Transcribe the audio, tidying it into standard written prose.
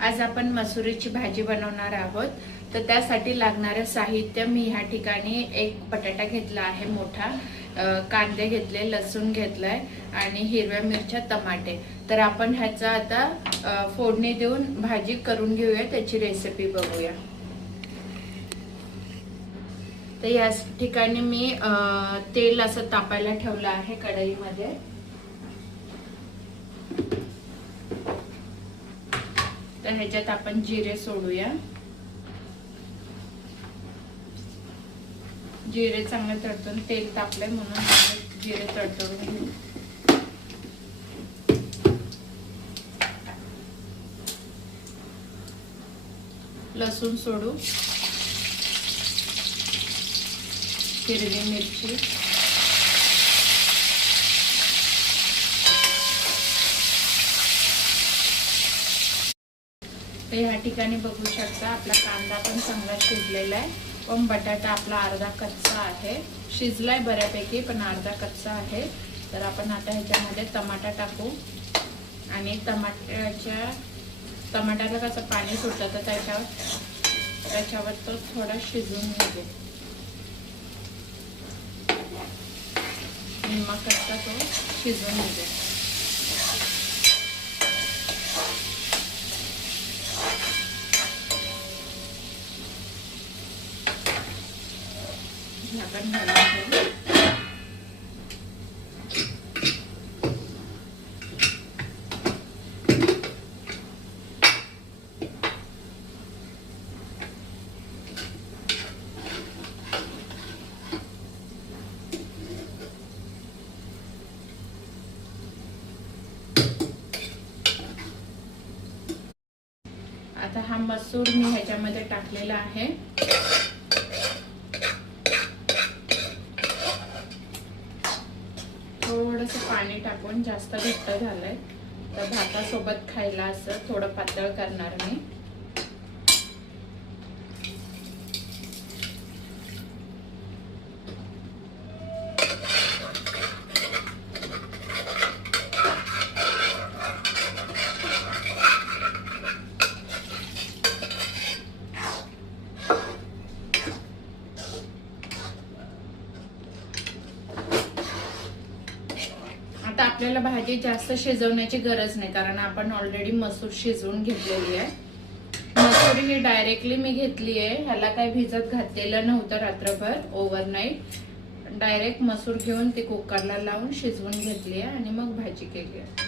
आज आपण मसुरीची भाजी बनवणार आहोत। तर त्यासाठी लागणारे साहित्य मी ह्या ठिकाणी एक बटाटा घेतला आहे मोठा, कांदे घेतले, लसूण घेतलाय आणि हिरव्या मिरच्या, टमाटे। तर आपण ह्याचा आता फोडणी देऊन भाजी करून घेऊया, त्याची रेसिपी बघूया। तर या ठिकाणी मी तेल असं तापायला ठेवलं आहे कढईमध्ये। तर ह्याच्यात आपण जिरे सोडूया। जिरे चांगले तडतडून, तेल तापले म्हणून जिरे तडतडून घेऊ। लसूण सोडू, हिरवी मिरची, तर ह्या ठिकाणी बघू शकता आपला कांदा पण चांगला शिजलेला आहे, पण बटाटा आपला अर्धा कच्चा आहे। शिजलाय बऱ्यापैकी पण अर्धा कच्चा आहे। तर आपण आता ह्याच्यामध्ये टमाटा टाकू आणि टमाट्याला कसं पाणी सुटतं तर त्याच्यावर तो थोडा शिजून घेऊ। निम्मा कच्चा तो शिजून घेऊ। झाकण घालून घेऊ। आता हा मसूर मी ह्याच्यामध्ये टाकलेला आहे। थोडंसं पाणी टाकून, जास्त घट्ट झालंय तर भातासोबत खायला असं थोडं पातळ करणार मी। आता आपल्याला भाजी जास्त शिजवण्याची गरज नाही, कारण आपण ऑलरेडी मसूर शिजवून घेतलेली आहे। मसूर ही डायरेक्टली मी घेतली आहे, ह्याला काही भिजत घातलेलं नव्हतं रात्रभर, ओव्हरनाईट। डायरेक्ट मसूर घेऊन ते कुकरला लावून शिजवून घेतली आहे आणि मग भाजी केली आहे।